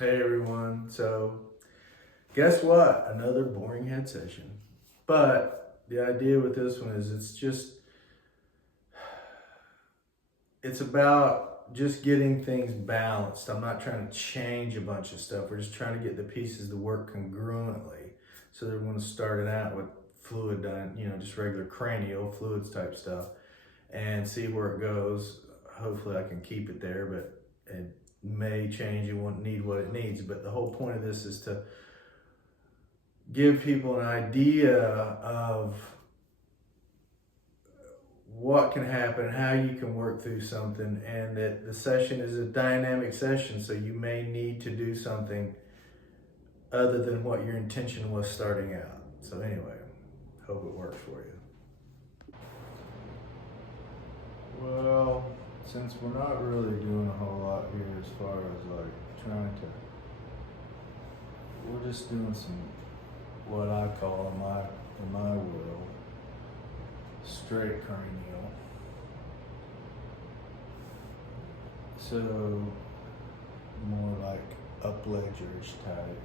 Hey everyone, so guess what? Another boring head session. But the idea with this one is it's about just getting things balanced. I'm not trying to change a bunch of stuff. We're just trying to get the pieces to work congruently. So they're going to start it out with fluid done, just regular cranial fluids type stuff and see where it goes. Hopefully I can keep it there, but it may change. It won't need what it needs. But the whole point of this is to give people an idea of what can happen, how you can work through something, and that the session is a dynamic session, so you may need to do something other than what your intention was starting out. So anyway, hope it works for you. Well, since we're not really doing a whole lot here as far as we're just doing some, what I call in my world, straight cranial. So more like up ledgers type,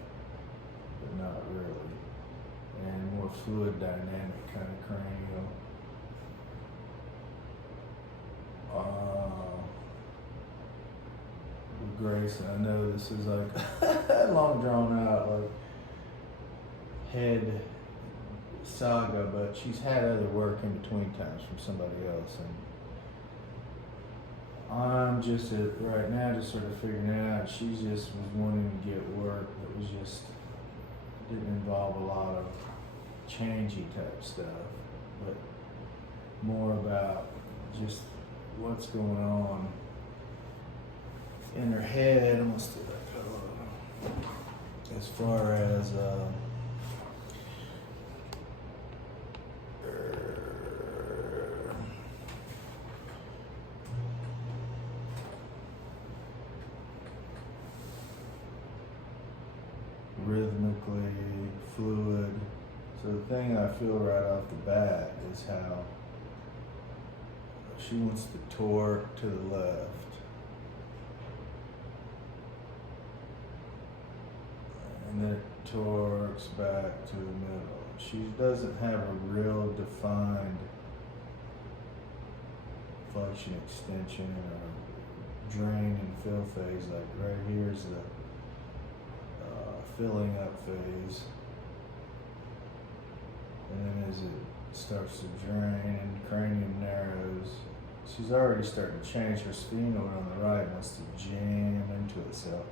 but not really. And more fluid dynamic kind of cranial. With Grace, I know this is like long drawn out, like head saga, but she's had other work in between times from somebody else, and I'm just right now just sort of figuring it out. She just was wanting to get work that was just didn't involve a lot of changey type stuff, but more about just what's going on in her head. I'm gonna steal that pillow. As far as rhythmically, fluid. So the thing I feel right off the bat is how she wants to torque to the left. And then it torques back to the middle. She doesn't have a real defined flexion extension or drain and fill phase. Like right here's the filling up phase, and then as it starts to drain and cranium narrows, she's already starting to change. Her sphenoid on the right wants to jam into itself.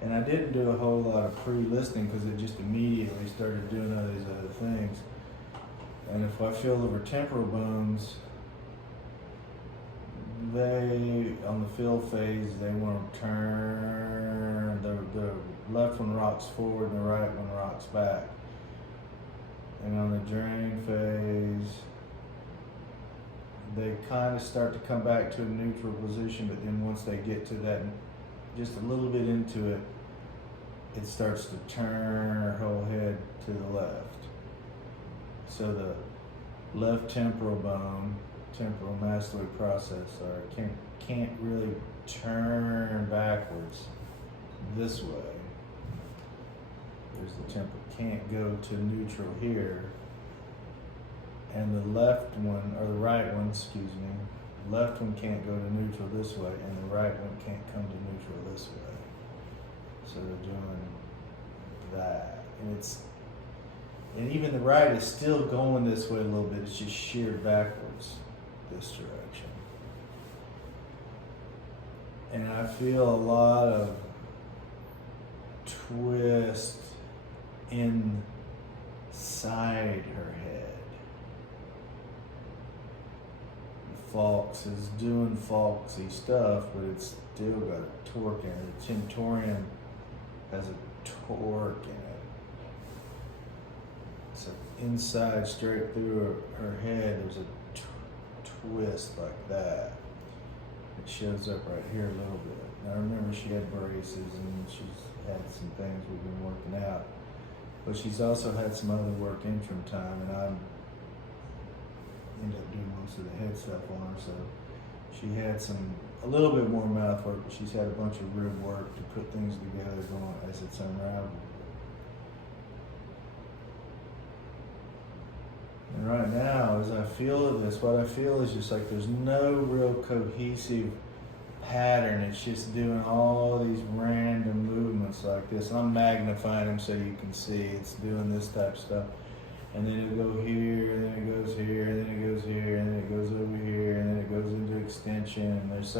And I didn't do a whole lot of pre-listening because it just immediately started doing all these other things. And if I feel over temporal bones, they, on the fill phase, they want to turn, the left one rocks forward and the right one rocks back. And on the drain phase, they kind of start to come back to a neutral position, but then once they get to that, just a little bit into it, it starts to turn her whole head to the left. So the left temporal bone, temporal mastoid processor, can't really turn backwards this way. There's the temporal, can't go to neutral here. And the left one, or the right one, excuse me, the left one can't go to neutral this way, and the right one can't come to neutral this way. So they're doing that. And even the right is still going this way a little bit, it's just sheared backwards this direction. And I feel a lot of twist inside her head. Falx is doing folksy stuff, but it's still got a torque in it. The tentorium has a torque in it. So inside, straight through her head, there's a twist like that. It shows up right here a little bit. Now I remember she had braces and she's had some things we've been working out, but she's also had some other work interim time, and I'm end up doing most of the head stuff on her. So she had some a little bit more mouth work, but she's had a bunch of rib work to put things together going as it's unraveled. And right now, as I feel this, what I feel is just like there's no real cohesive pattern. It's just doing all these random movements like this. And I'm magnifying them so you can see it's doing this type of stuff. And then it'll go here, and then it goes here, and then it goes here, and then it goes over here, and then it goes into extension. And there's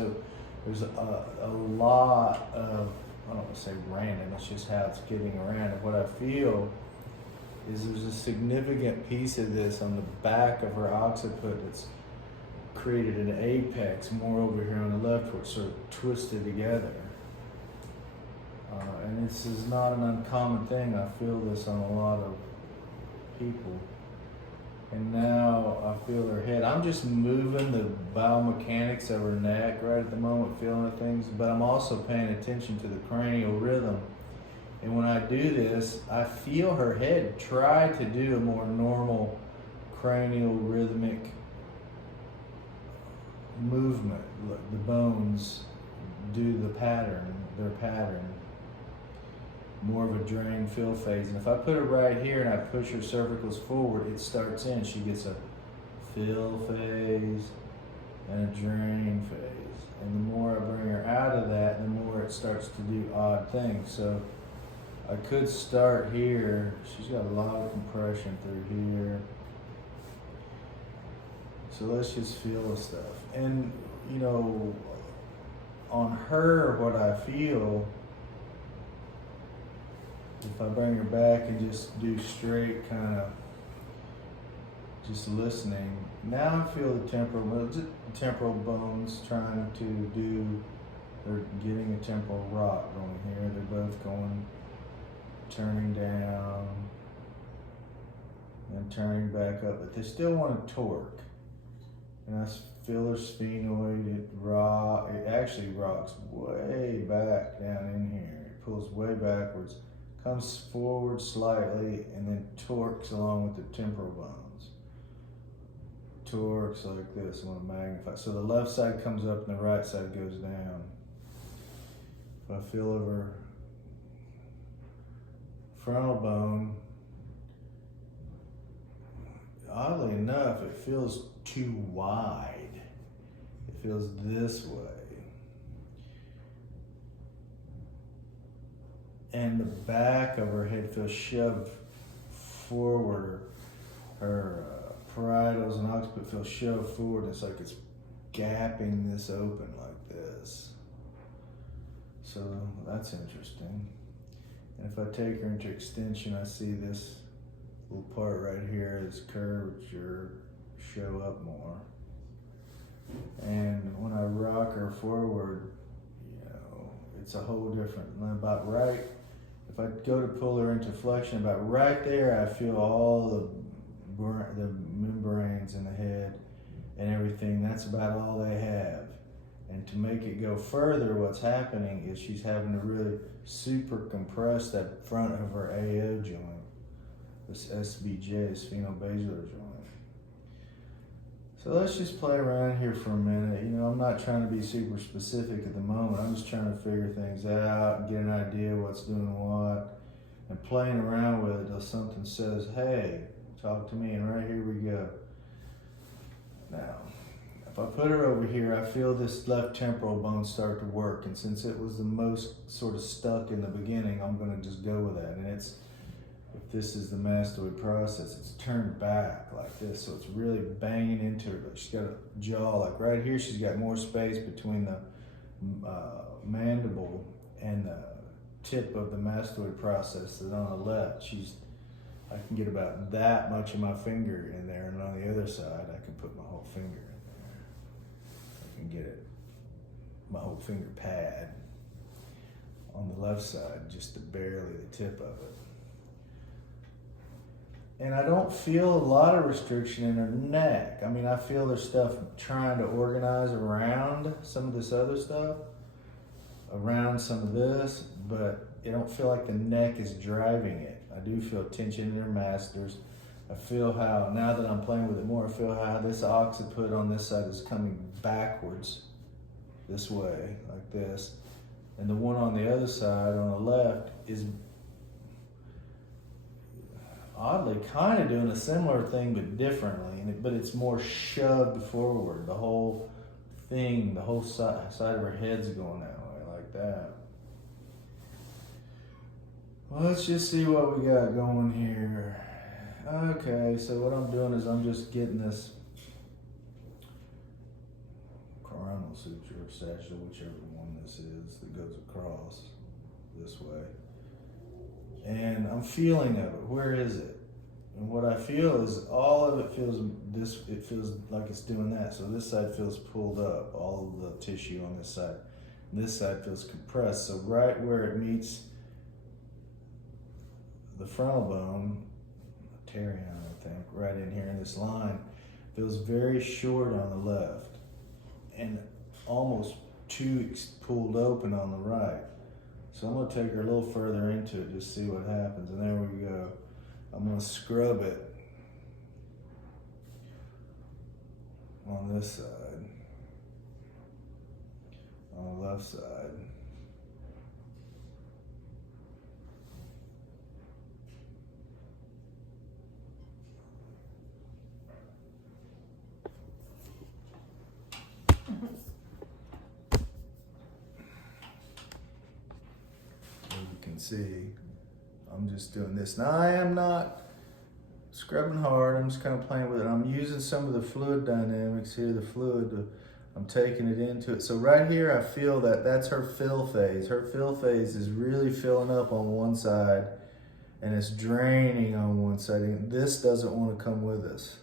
a lot of, I don't want to say random, it's just how it's getting around. And what I feel is there's a significant piece of this on the back of her occiput that's created an apex more over here on the left where it's sort of twisted together. And this is not an uncommon thing. I feel this on a lot of people. And now I feel her head. I'm just moving the biomechanics of her neck right at the moment, feeling the things, but I'm also paying attention to the cranial rhythm. And when I do this, I feel her head try to do a more normal cranial rhythmic movement. Look, the bones do the pattern, their pattern. More of a drain fill phase. And if I put her right here and I push her cervicals forward, it starts in. She gets a fill phase and a drain phase. And the more I bring her out of that, the more it starts to do odd things. So I could start here. She's got a lot of compression through here. So let's just feel the stuff. And, you know, on her, what I feel, if I bring her back and just do straight kind of just listening, now I feel the temporal bones trying to do, they're getting a temporal rock going here. They're both going, turning down and turning back up, but they still want to torque. And I feel her sphenoid, it actually rocks way back down in here. It pulls way backwards, comes forward slightly, and then torques along with the temporal bones. Torques like this. I want to magnify. So the left side comes up and the right side goes down. If I feel over frontal bone, oddly enough, it feels too wide. It feels this way. And the back of her head feels shoved forward. Her parietals and occiput feel shoved forward. It's like it's gapping this open like this. So that's interesting. And if I take her into extension, I see this little part right here, this curvature show up more. And when I rock her forward, you know, it's a whole different, about right, if I go to pull her into flexion, about right there, I feel all the membranes in the head and everything. That's about all they have. And to make it go further, what's happening is she's having to really super compress that front of her AO joint, this SBJ, sphenoid-basilar joint. So let's just play around here for a minute. You know, I'm not trying to be super specific at the moment. I'm just trying to figure things out and get an idea what's doing what, and playing around with it till something says, hey, talk to me, and right here we go. Now, if I put her over here, I feel this left temporal bone start to work, and since it was the most sort of stuck in the beginning, I'm gonna just go with that. And it's, if this is the mastoid process, it's turned back like this, so it's really banging into her. But she's got a jaw, like right here, she's got more space between the mandible and the tip of the mastoid process than on the left. I can get about that much of my finger in there, and on the other side, I can put my whole finger in there. I can get it, my whole finger pad on the left side, just barely the tip of it. And I don't feel a lot of restriction in her neck. I mean, I feel there's stuff trying to organize around some of this other stuff, around some of this, but I don't feel like the neck is driving it. I do feel tension in her masters. I feel how, now that I'm playing with it more, I feel how this occiput on this side is coming backwards. this way, like this. And the one on the other side, on the left, is oddly kind of doing a similar thing but differently, but it's more shoved forward. The whole thing, the whole side of her head's going that way, like that. Well, let's just see what we got going here. Okay, so what I'm doing is I'm just getting this coronal suture or sagittal, whichever one this is, that goes across this way. And I'm feeling of it. Where is it? And what I feel is all of it feels this. It feels like it's doing that. So this side feels pulled up, all of the tissue on this side. This side feels compressed. So right where it meets the frontal bone, pterion, I think, right in here in this line, feels very short on the left and almost too pulled open on the right. So I'm gonna take her a little further into it, just see what happens. And there we go. I'm gonna scrub it on this side, on the left side. See, I'm just doing this. Now I am not scrubbing hard, I'm just kind of playing with it. I'm using some of the fluid dynamics here, the fluid, I'm taking it into it. So right here I feel that that's her fill phase. Her fill phase is really filling up on one side and it's draining on one side. And this doesn't want to come with us.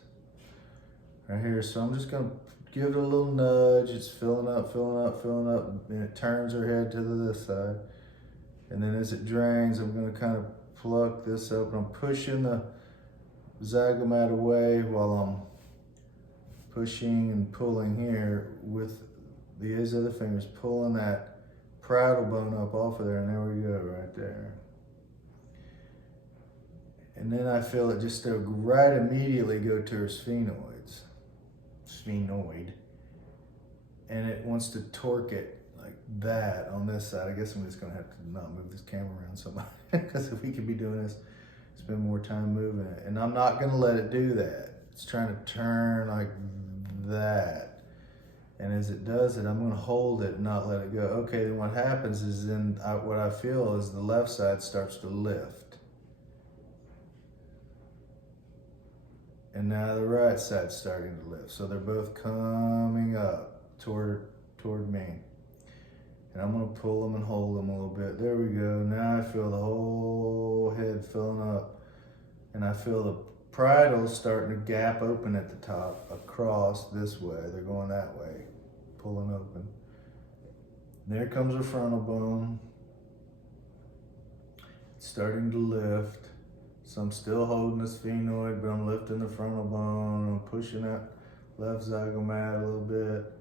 Right here, so I'm just gonna give it a little nudge. It's filling up, filling up, filling up, and it turns her head to this side. And then as it drains, I'm gonna kind of pluck this up. I'm pushing the zygomat away while I'm pushing and pulling here with these other fingers, pulling that parietal bone up off of there, and there we go, right there. And then I feel it just right immediately go to her sphenoid. And it wants to torque it like that on this side. I guess I'm just gonna have to not move this camera around so much because if we could be doing this, spend more time moving it. And I'm not gonna let it do that. It's trying to turn like that. And as it does it, I'm gonna hold it and not let it go. Okay, then what happens is then what I feel is the left side starts to lift. And now the right side's starting to lift. So they're both coming up toward me. And I'm gonna pull them and hold them a little bit. There we go. Now I feel the whole head filling up. And I feel the parietals starting to gap open at the top across this way. They're going that way, pulling open. There comes the frontal bone. It's starting to lift. So I'm still holding the sphenoid, but I'm lifting the frontal bone. I'm pushing that left zygomat a little bit.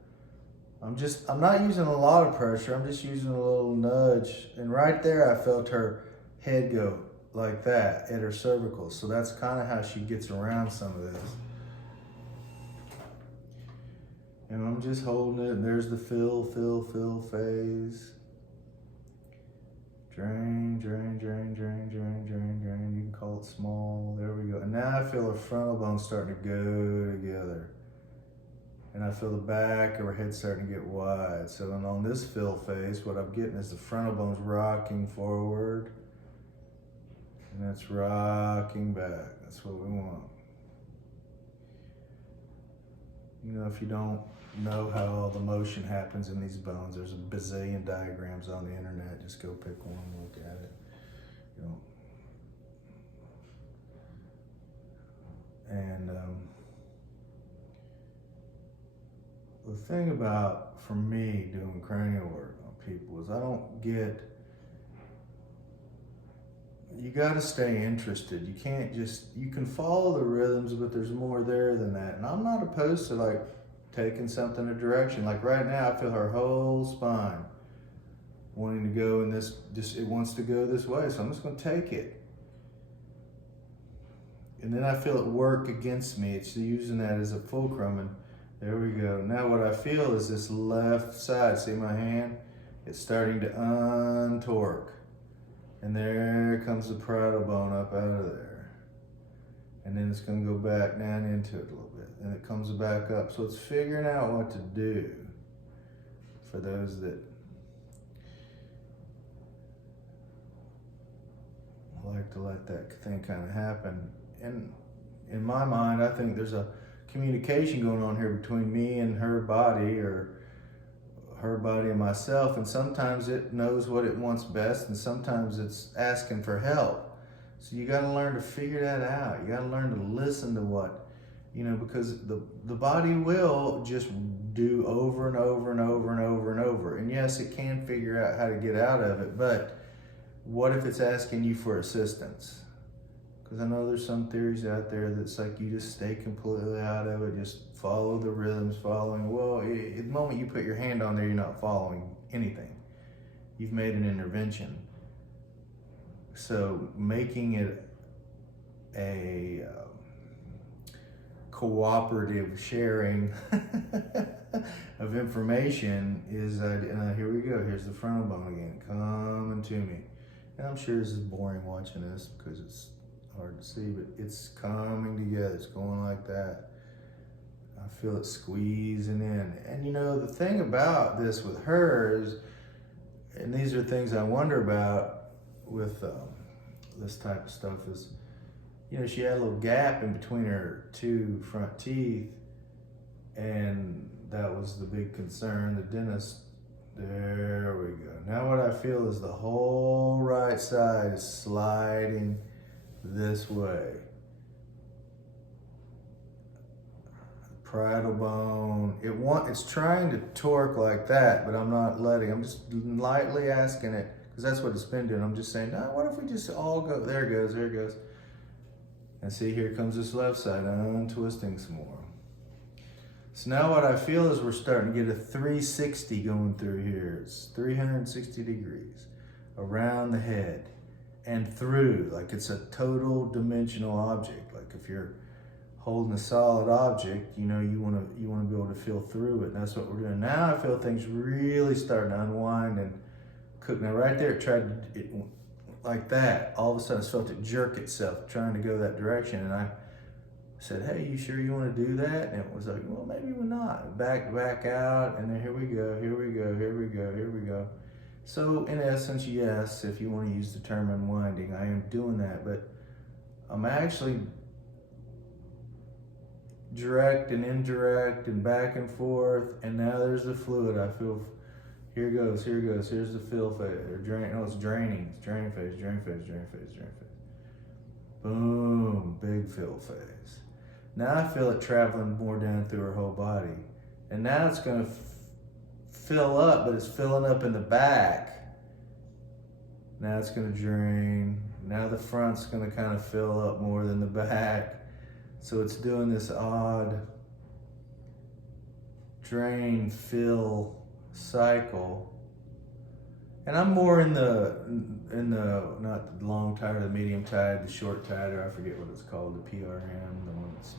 I'm not using a lot of pressure. I'm just using a little nudge. And right there, I felt her head go like that at her cervical. So that's kind of how she gets around some of this. And I'm just holding it. And there's the fill phase. Drain, drain, drain, drain, drain, drain, drain. You can call it small. There we go. And now I feel her frontal bone starting to go together. And I feel the back of her head starting to get wide. So then on this fill phase, what I'm getting is the frontal bone's rocking forward. And it's rocking back. That's what we want. You know, if you don't know how all the motion happens in these bones, there's a bazillion diagrams on the internet. Just go pick one and look at it. You know. And the thing about, for me, doing cranial work on people is I don't get, you gotta stay interested. You can't just, you can follow the rhythms, but there's more there than that. And I'm not opposed to like taking something a direction. Like right now, I feel her whole spine wanting to go in this, just it wants to go this way. So I'm just gonna take it. And then I feel it work against me. It's using that as a fulcrum. And There we go. Now what I feel is this left side, see my hand? It's starting to untorque. And there comes the parietal bone up out of there. And then it's gonna go back down into it a little bit. And it comes back up. So it's figuring out what to do for those that like to let that thing kind of happen. And in my mind, I think there's a communication going on here between me and her body, or her body and myself, and sometimes it knows what it wants best, and sometimes it's asking for help. So you got to learn to figure that out. You got to learn to listen to what, because the body will just do over and over and over and over and over. And yes, it can figure out how to get out of it, but what if it's asking you for assistance? Because I know there's some theories out there that's like you just stay completely out of it, just follow the rhythms, following. Well, the moment you put your hand on there, you're not following anything. You've made an intervention. So making it a cooperative sharing of information is, here we go, here's the frontal bone again, coming to me. And I'm sure this is boring watching this because it's hard to see, but it's coming together. It's going like that. I feel it squeezing in. And the thing about this with her is, and these are things I wonder about with this type of stuff, is, she had a little gap in between her two front teeth, and that was the big concern. The dentist, there we go. Now what I feel is the whole right side is sliding this way. Parietal bone, it's trying to torque like that, but I'm not letting. I'm just lightly asking it, because that's what it's been doing. I'm just saying, what if we just all go, there it goes. And see, here comes this left side, untwisting some more. So now what I feel is we're starting to get a 360 going through here. It's 360 degrees around the head and through, like it's a total dimensional object. Like if you're holding a solid object, you want to be able to feel through it. And that's what we're doing. Now I feel things really starting to unwind and cook. Now right there, it tried to, like that. All of a sudden I felt it jerk itself, trying to go that direction. And I said, hey, you sure you want to do that? And it was like, well, maybe we're not. Back out, and then here we go. So in essence, yes, if you want to use the term unwinding, I am doing that, but I'm actually direct and indirect and back and forth, and now there's the fluid. I feel, here goes, here's the fill phase, or drain, no, it's draining, it's drain phase. Boom, big fill phase. Now I feel it traveling more down through her whole body. And now it's gonna fill up, but it's filling up in the back. Now it's gonna drain. Now the front's gonna kind of fill up more than the back. So it's doing this odd drain, fill cycle. And I'm more in the not the long tide or the medium tide, the short tide, or I forget what it's called, the PRM, the one that's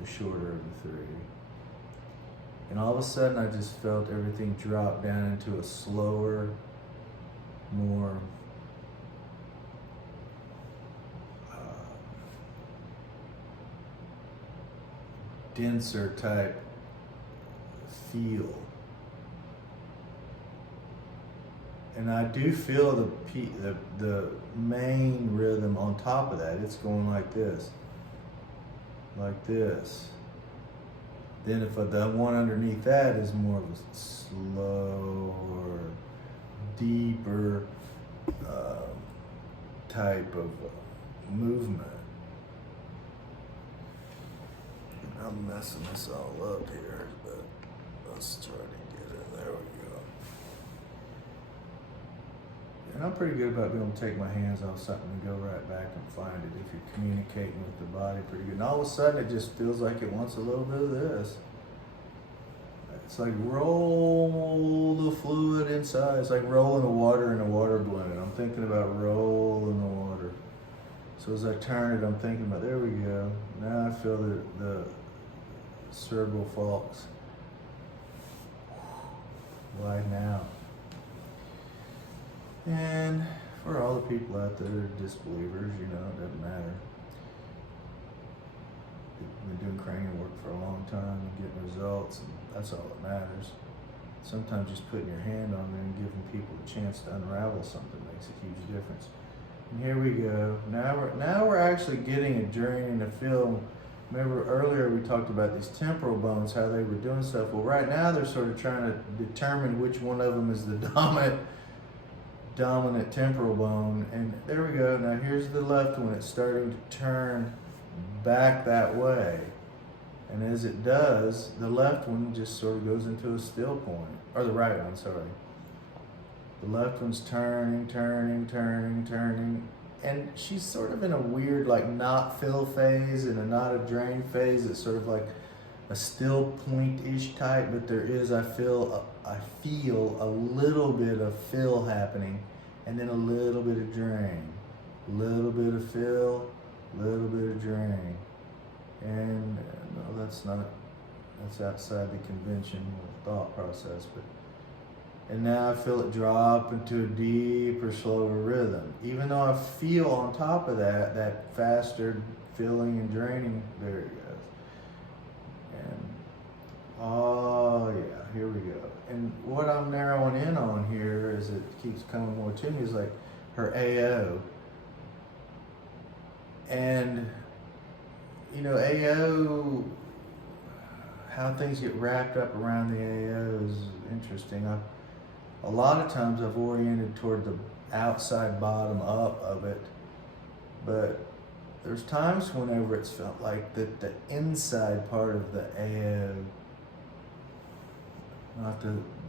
the shorter of the three. And all of a sudden I just felt everything drop down into a slower, more denser type feel. And I do feel the main rhythm on top of that. It's going like this. Then if the one underneath that is more of a slower, deeper type of movement. And I'm messing this all up here, but let's try to get it. There we go. And I'm pretty good about being able to take my hands off something and go right back and find it if you're communicating with the body pretty good. And all of a sudden it just feels like it wants a little bit of this. It's like roll the fluid inside. It's like rolling the water in a water balloon. I'm thinking about rolling the water. So as I turn it, I'm thinking about, there we go. Now I feel the cerebral falx. Widen out. And for all the people out there that are disbelievers, you know, it doesn't matter. Been doing cranial work for a long time and getting results, and that's all that matters. Sometimes just putting your hand on there and giving people a chance to unravel something makes a huge difference. And here we go. Now we're actually getting a drain and a feel. Remember earlier we talked about these temporal bones, how they were doing stuff. Well, right now they're sort of trying to determine which one of them is the dominant temporal bone. And there we go. Now here's the left one. It's starting to turn back that way. And as it does, the left one just sort of goes into a still point. Or the right one, sorry. The left one's turning. And she's sort of in a weird, like, not fill phase and a not a drain phase. It's sort of like a still point-ish type, but there is, I feel a little bit of fill happening, and then a little bit of drain. A little bit of fill, little bit of drain. And no, that's outside the conventional thought process, but and now I feel it drop into a deeper, slower rhythm. Even though I feel on top of that faster filling and draining, there it goes. And oh yeah, here we go. And what I'm narrowing in on here as it keeps coming more to me is like her AO. And you know, AO, how things get wrapped up around the AO is interesting. A lot of times I've oriented toward the outside bottom up of it, but there's times whenever it's felt like that the inside part of the AO, not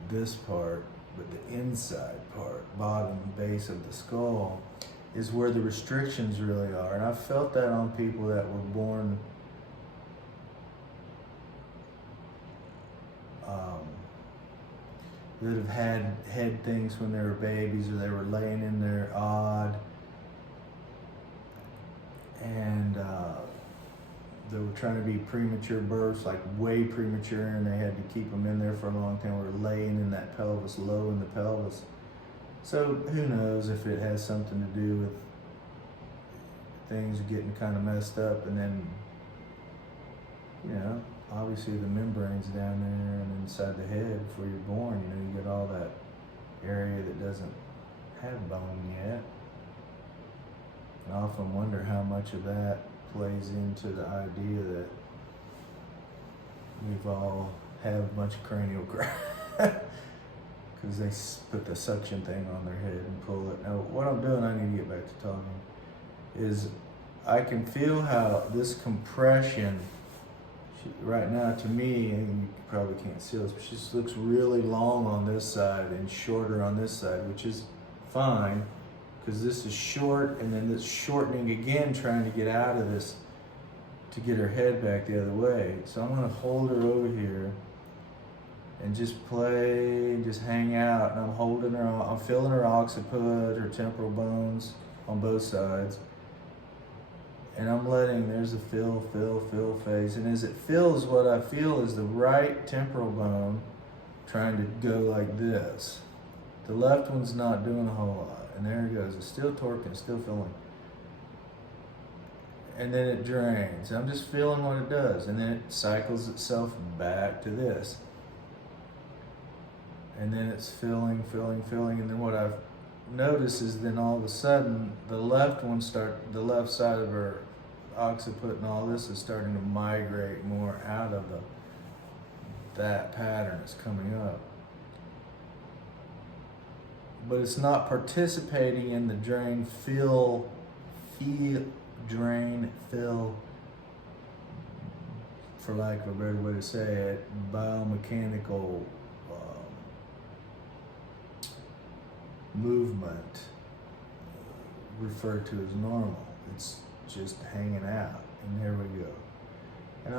this part, but the inside part, bottom base of the skull, is where the restrictions really are. And I've felt that on people that were born that have had things when they were babies, or they were laying in there odd, and they were trying to be premature births, like way premature, and they had to keep them in there for a long time, or laying in that pelvis, low in the pelvis. So who knows if it has something to do with things getting kind of messed up, and then, you know, obviously the membranes down there and inside the head before you're born, you know, you get all that area that doesn't have bone yet. And I often wonder how much of that plays into the idea that we've all have a bunch of cranial graft because they put the suction thing on their head and pull it. Now, what I'm doing, I need to get back to talking, is I can feel how this compression, right now to me, and you probably can't see this, but she just looks really long on this side and shorter on this side, which is fine because this is short, and then this shortening again, trying to get out of this to get her head back the other way. So I'm going to hold her over here and just play, just hang out, and I'm holding her, I'm feeling her occiput, her temporal bones on both sides. And I'm letting, there's a fill phase. And as it fills, what I feel is the right temporal bone trying to go like this. The left one's not doing a whole lot. And there it goes. It's still torquing, still filling. And then it drains. I'm just feeling what it does. And then it cycles itself back to this. And then it's filling. And then what I've noticed is then all of a sudden, the left side of her occiput and all this is starting to migrate more out of that pattern that's coming up. But it's not participating in the drain, fill, for lack of a better way to say it, biomechanical movement referred to as normal. It's just hanging out, and there we go. And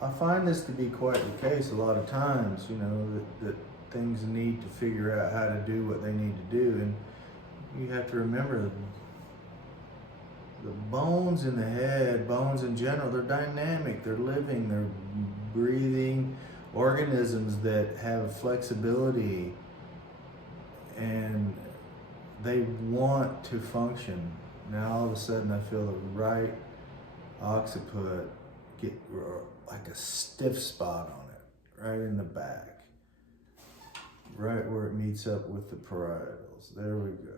I find this to be quite the case a lot of times, you know, that things need to figure out how to do what they need to do. And you have to remember the bones in the head, bones in general, they're dynamic, they're living, they're breathing organisms that have flexibility and they want to function. Now all of a sudden I feel the right occiput get like a stiff spot on it, right in the back, right where it meets up with the parietals. There we go.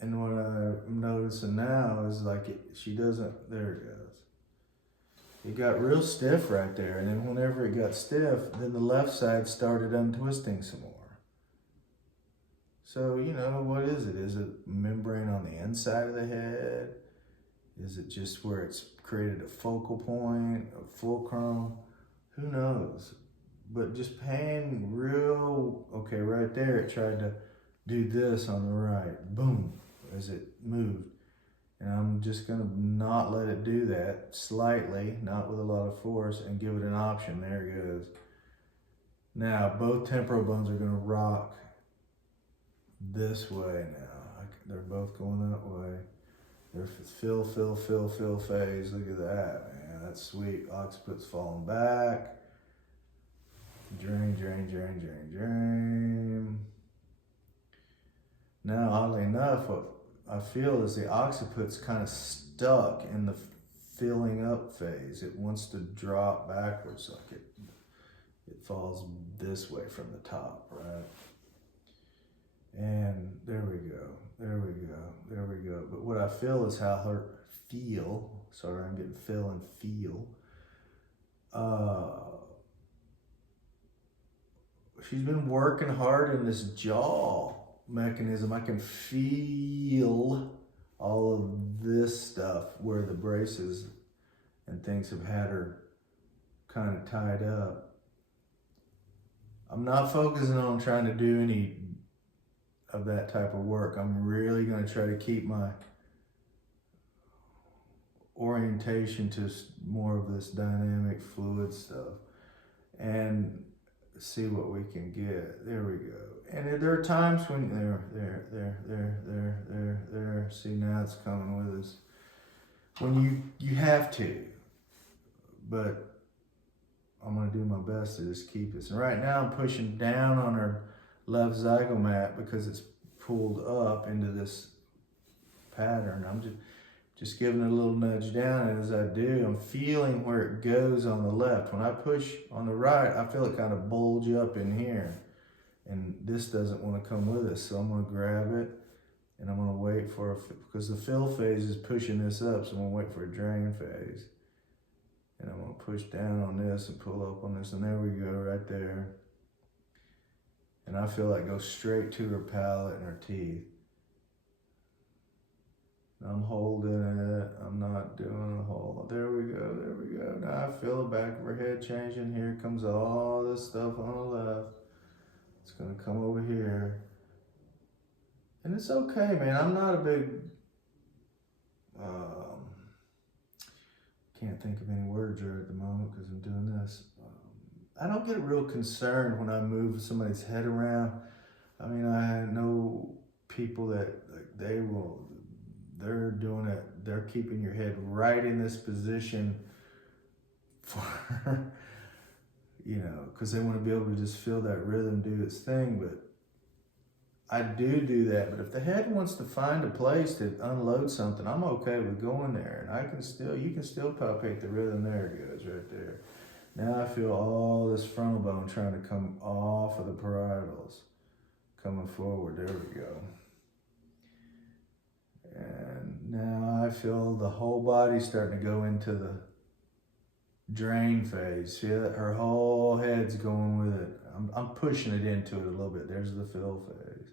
And what I'm noticing now is like she doesn't, there it goes. It got real stiff right there. And then whenever it got stiff, then the left side started untwisting some more. So, you know, what is it? Is it membrane on the inside of the head? Is it just where it's created a focal point, a fulcrum? Who knows? But just paying real, okay, right there, it tried to do this on the right. Boom, as it moved. And I'm just gonna not let it do that, slightly, not with a lot of force, and give it an option. There it goes. Now, both temporal bones are gonna rock this way now. They're both going that way. They're fill phase. Look at that, man. That's sweet. Occiput's falling back. Drain. Now, oddly enough, what I feel is the occiput's kind of stuck in the filling up phase. It wants to drop backwards, like it falls this way from the top, right? And there we go. But what I feel is how her feel, sorry, I'm getting feel and feel. She's been working hard in this jaw mechanism. I can feel all of this stuff where the braces and things have had her kind of tied up. I'm not focusing on trying to do any of that type of work. I'm really going to try to keep my orientation to more of this dynamic fluid stuff and see what we can get. There we go. And there are times when there. See, now it's coming with us. When you have to, but I'm gonna do my best to just keep this. And right now I'm pushing down on her left zygomat because it's pulled up into this pattern. I'm just giving it a little nudge down, and as I do, I'm feeling where it goes on the left. When I push on the right, I feel it kind of bulge up in here, and this doesn't want to come with us, so I'm going to grab it, and I'm going to wait for because the fill phase is pushing this up, so I'm going to wait for a drain phase. And I'm going to push down on this and pull up on this, and there we go, right there. And I feel like go straight to her palate and her teeth. I'm holding it, I'm not doing a whole, there we go. Now I feel the back of her head changing. Here comes all this stuff on the left. It's gonna come over here. And it's okay, man. I'm not a big, can't think of any words right at the moment because I'm doing this. I don't get real concerned when I move somebody's head around. I mean, I know people that they're doing it, they're keeping your head right in this position for, you know, because they want to be able to just feel that rhythm do its thing. But I do that. But if the head wants to find a place to unload something, I'm okay with going there. And you can still palpate the rhythm. There it goes, right there. Now I feel all this frontal bone trying to come off of the parietals, coming forward. There we go. And now I feel the whole body starting to go into the drain phase. See that? Her whole head's going with it. I'm pushing it into it a little bit. There's the fill phase.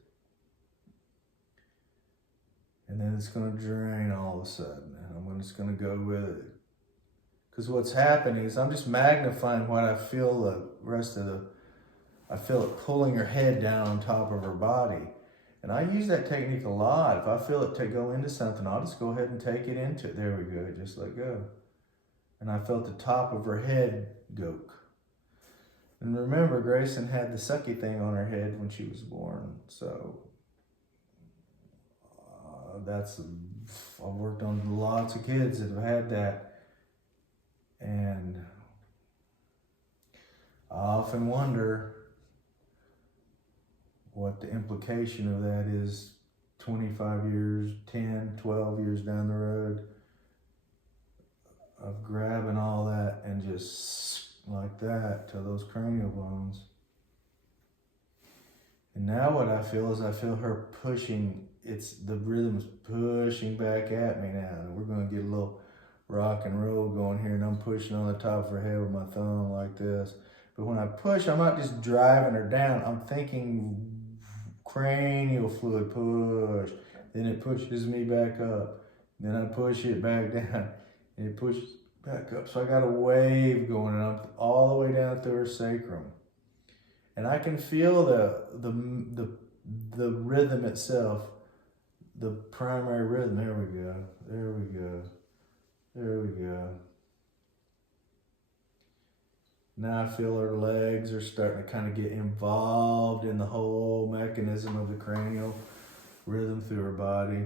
And then it's going to drain all of a sudden. And I'm just going to go with it. Because what's happening is I'm just magnifying what I feel the rest of I feel it pulling her head down on top of her body. And I use that technique a lot. If I feel it to go into something, I'll just go ahead and take it into it. There we go, just let go. And I felt the top of her head go. And remember, Grayson had the sucky thing on her head when she was born. So I've worked on lots of kids that have had that. And I often wonder what the implication of that is 25 years, 10, 12 years down the road, of grabbing all that and just like that to those cranial bones. And now what I feel is I feel her pushing, the rhythm's pushing back at me now. And we're gonna get a little rock and roll going here, and I'm pushing on the top of her head with my thumb like this. But when I push, I'm not just driving her down, I'm thinking cranial fluid push. Then it pushes me back up. Then I push it back down, and it pushes back up. So I got a wave going, and I'm all the way down through her sacrum. And I can feel the rhythm itself, the primary rhythm. There we go, there we go, there we go. Now I feel her legs are starting to kind of get involved in the whole mechanism of the cranial rhythm through her body.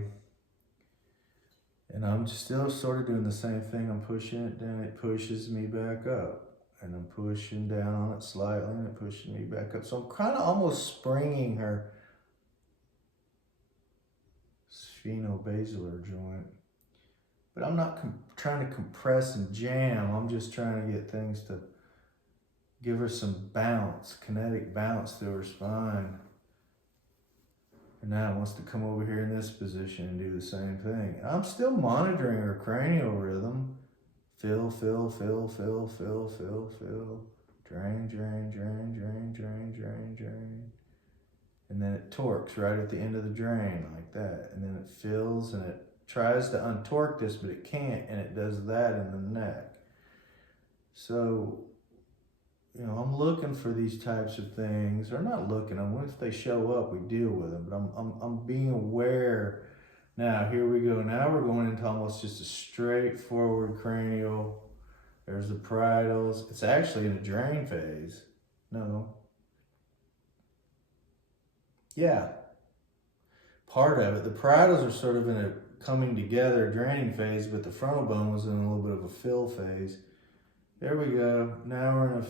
And I'm still sort of doing the same thing. I'm pushing it down, it pushes me back up. And I'm pushing down on it slightly, and it pushes me back up. So I'm kind of almost springing her sphenobasilar joint. But I'm not trying to compress and jam. I'm just trying to get things to give her some bounce, kinetic bounce through her spine. And now it wants to come over here in this position and do the same thing. And I'm still monitoring her cranial rhythm. Fill, fill, fill, fill, fill, fill, fill. Drain, drain, drain, drain, drain, drain, drain. And then it torques right at the end of the drain like that. And then it fills and it tries to untorque this, but it can't, and it does that in the neck. So, you know, I'm looking for these types of things, or not looking, if they show up, we deal with them, but I'm being aware. Now, here we go. Now we're going into almost just a straightforward cranial. There's the parietals. It's actually in a drain phase. No. Yeah. Part of it. The parietals are sort of in a coming together draining phase, but the frontal bone was in a little bit of a fill phase. There we go. Now we're in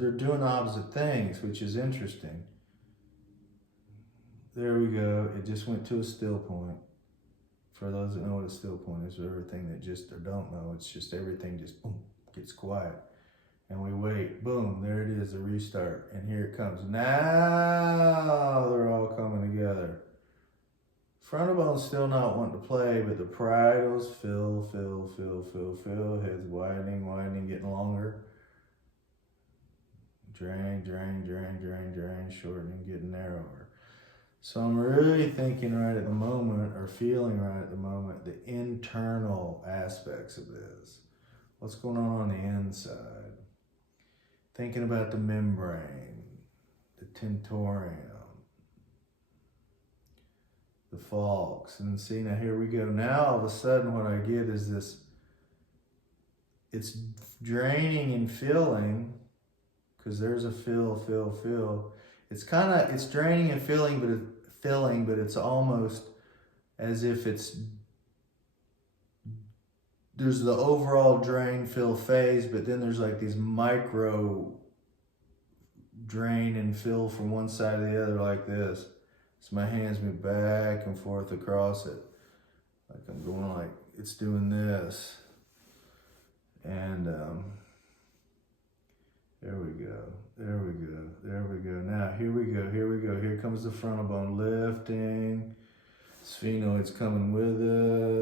they're doing opposite things, which is interesting. There we go. It just went to a still point. For those that know what a still point is, everything that just or don't know, it's just everything just boom, gets quiet. And we wait. Boom, there it is, the restart. And here it comes. Now they're all coming together. Frontal bone's still not wanting to play, but the parietals fill, fill, fill, fill, fill. Head's widening, widening, getting longer. Drain, drain, drain, drain, drain, shortening, getting narrower. So I'm really thinking right at the moment, or feeling right at the moment, the internal aspects of this. What's going on the inside? Thinking about the membrane, the tentorium, the falx. And see, now here we go. Now all of a sudden what I get is this, it's draining and filling, because there's a fill, fill, fill. It's draining and filling, but it's almost as if there's the overall drain fill phase, but then there's like these micro drain and fill from one side to the other like this. So my hands move back and forth across it. Like I'm going like, it's doing this. And there we go, there we go, there we go. Now, here we go, here we go. Here comes the frontal bone lifting. Sphenoid's coming with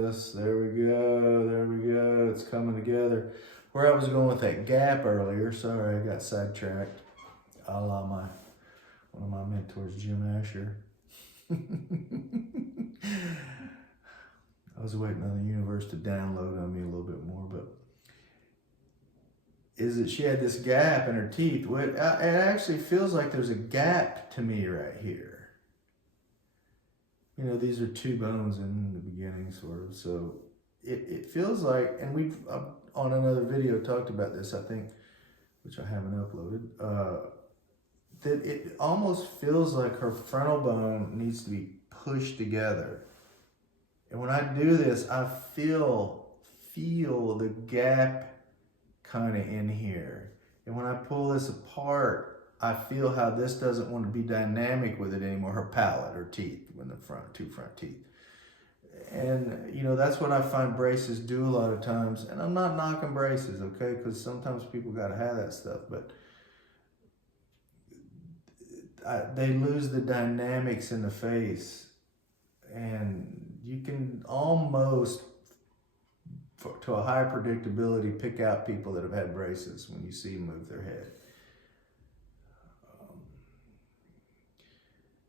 us. There we go, there we go. It's coming together. Where I was going with that gap earlier, sorry, I got sidetracked. A la one of my mentors, Jim Asher. I was waiting on the universe to download on me a little bit more, but is that she had this gap in her teeth. It actually feels like there's a gap to me right here. You know, these are two bones in the beginning, sort of. So it feels like, and we've on another video talked about this, I think, which I haven't uploaded, that it almost feels like her frontal bone needs to be pushed together. And when I do this, I feel the gap kind of in here. And when I pull this apart, I feel how this doesn't want to be dynamic with it anymore, her palate or teeth, when the two front teeth. And, you know, that's what I find braces do a lot of times. And I'm not knocking braces, okay? Because sometimes people got to have that stuff. But they lose the dynamics in the face. And you can almost, to a high predictability, pick out people that have had braces when you see them move their head.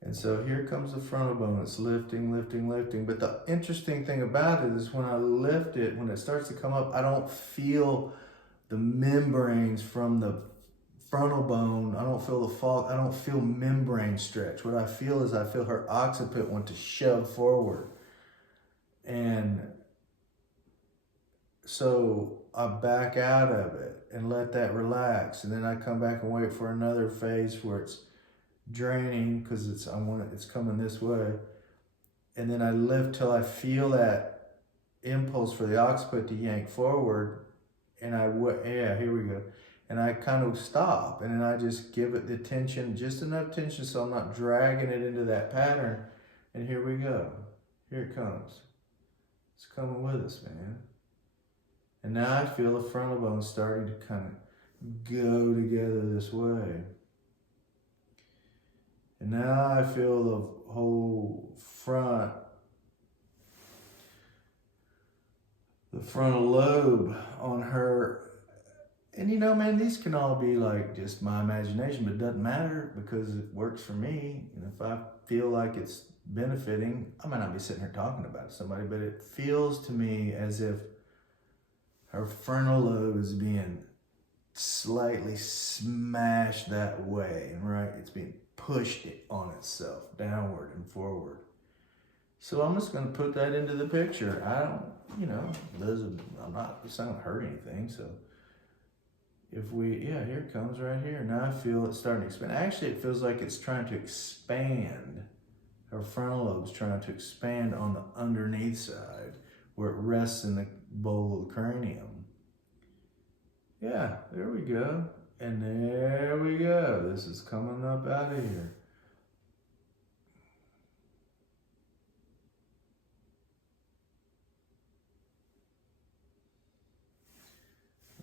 And so here comes the frontal bone. It's lifting, lifting, lifting. But the interesting thing about it is when I lift it, when it starts to come up, I don't feel the membranes from the frontal bone. I don't feel the fall. I don't feel membrane stretch. What I feel is I feel her occiput want to shove forward. And so I back out of it and let that relax. And then I come back and wait for another phase where it's draining because it's coming this way, and then I lift till I feel that impulse for the occiput to yank forward, and here we go, and I kind of stop, and then I just give it the tension, just enough tension so I'm not dragging it into that pattern, and here we go. Here it comes. It's coming with us, man. And now I feel the frontal bone starting to kind of go together this way. And now I feel the whole the frontal lobe on her. And you know, man, these can all be like just my imagination, but it doesn't matter because it works for me. And if I feel like it's benefiting, I might not be sitting here talking about it to somebody, but it feels to me as if her frontal lobe is being slightly smashed that way, and right, it's being pushed on itself downward and forward. So I'm just going to put that into the picture. I don't, you know, it's not going to hurt anything. So if here it comes right here. Now I feel it starting to expand. Actually, it feels like it's trying to expand. Her frontal lobe's trying to expand on the underneath side where it rests in the bowl of the cranium. Yeah, there we go. And there we go. This is coming up out of here.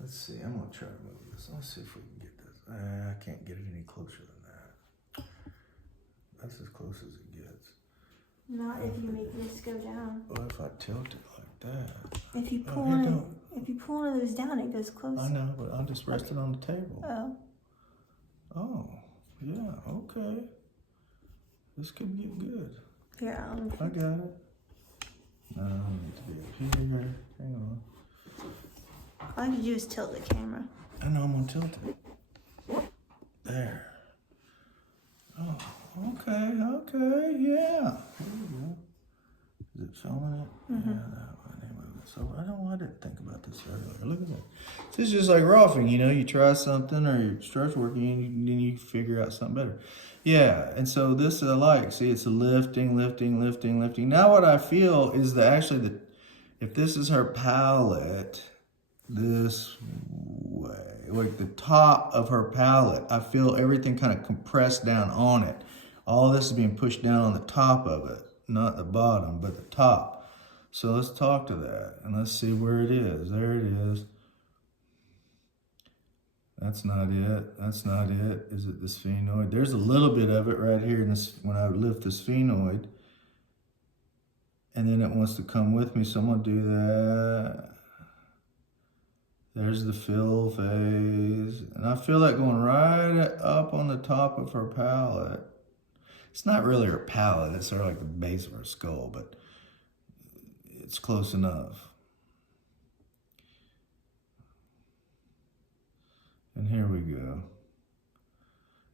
Let's see. I'm going to try to move this. Let's see if we can get this. I can't get it any closer than that. That's as close as it gets. Not if you make this go down. What if I tilt it like that? If you pull one of those down, it goes close. I know, but I'm just resting on the table. Oh. Oh, yeah, okay. This could get good. Here, I got it. No, I need to be up here. Hang on. All I have to do is tilt the camera. I know, I'm gonna tilt it. There. Oh, okay, yeah. Here we go. Is it showing it? Mm-hmm. Yeah, that one. So I didn't think about this earlier. Look at that. This is just like Rolfing, you know, you try something or it starts working and then you figure out something better. Yeah, and so this is like, see, it's lifting. Now what I feel is if this is her palate, this way, like the top of her palate, I feel everything kind of compressed down on it. All this is being pushed down on the top of it, not the bottom, but the top. So let's talk to that and let's see where it is. There it is. That's not it. That's not it. Is it the sphenoid? There's a little bit of it right here in this, when I lift the sphenoid. And then it wants to come with me, so I'm going to do that. There's the fill phase. And I feel that going right up on the top of her palate. It's not really her palate. It's sort of like the base of her skull, but it's close enough. And here we go.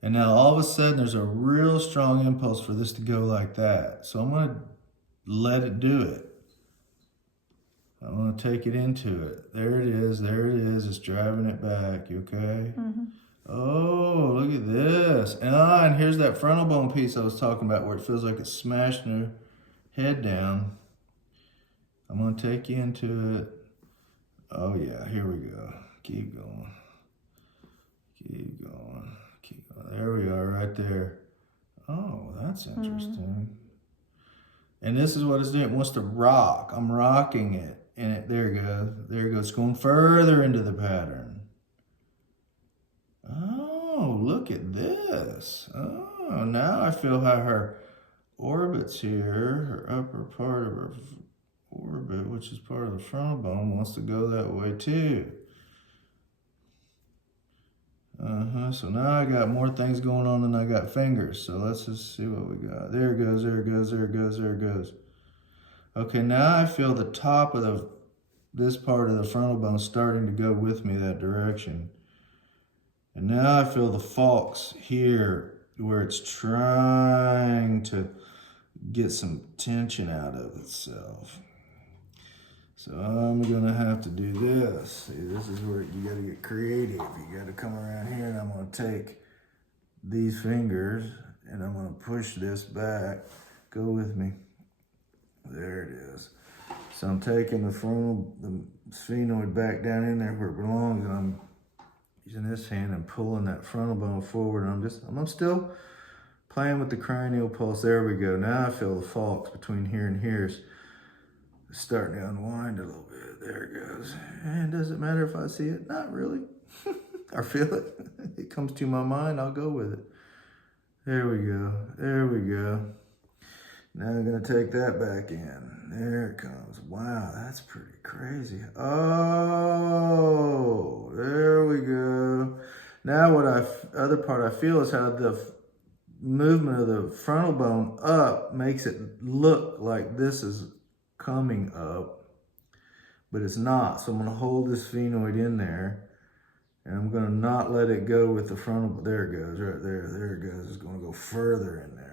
And now all of a sudden there's a real strong impulse for this to go like that. So I'm going to let it do it. I'm going to take it into it. There it is. It's driving it back. You okay? Mm-hmm. Oh, look at this. And here's that frontal bone piece I was talking about where it feels like it's smashing her head down. I'm going to take you into it. Oh, yeah. Here we go. Keep going. Keep going. Keep going. There we are, right there. Oh, that's interesting. And this is what it's doing. It wants to rock. I'm rocking it. And there it goes. There it goes. It's going further into the pattern. Oh, look at this. Oh, now I feel how her orbits here, her upper part of her orbit, which is part of the frontal bone, wants to go that way too. So now I got more things going on than I got fingers. So let's just see what we got. There it goes, there it goes, there it goes, there it goes. Okay, now I feel the top of this part of the frontal bone starting to go with me that direction. And now I feel the falx here where it's trying to get some tension out of itself. So I'm gonna have to do this. See, this is where you gotta get creative. You gotta come around here and I'm gonna take these fingers and I'm gonna push this back. Go with me. There it is. So I'm taking the sphenoid back down in there where it belongs, and I'm using this hand and pulling that frontal bone forward. And I'm still playing with the cranial pulse. There we go. Now I feel the falx between here and here is starting to unwind a little bit. There it goes. And does it matter if I see it? Not really. I feel it. It comes to my mind, I'll go with it. There we go. There we go. Now I'm gonna take that back in. There it comes. Wow, that's pretty crazy. Oh, there we go. Now other part I feel is how the movement of the frontal bone up makes it look like this is coming up, but it's not. So I'm gonna hold this sphenoid in there, and I'm gonna not let it go with the frontal. There it goes, right there. There it goes. It's gonna go further in there.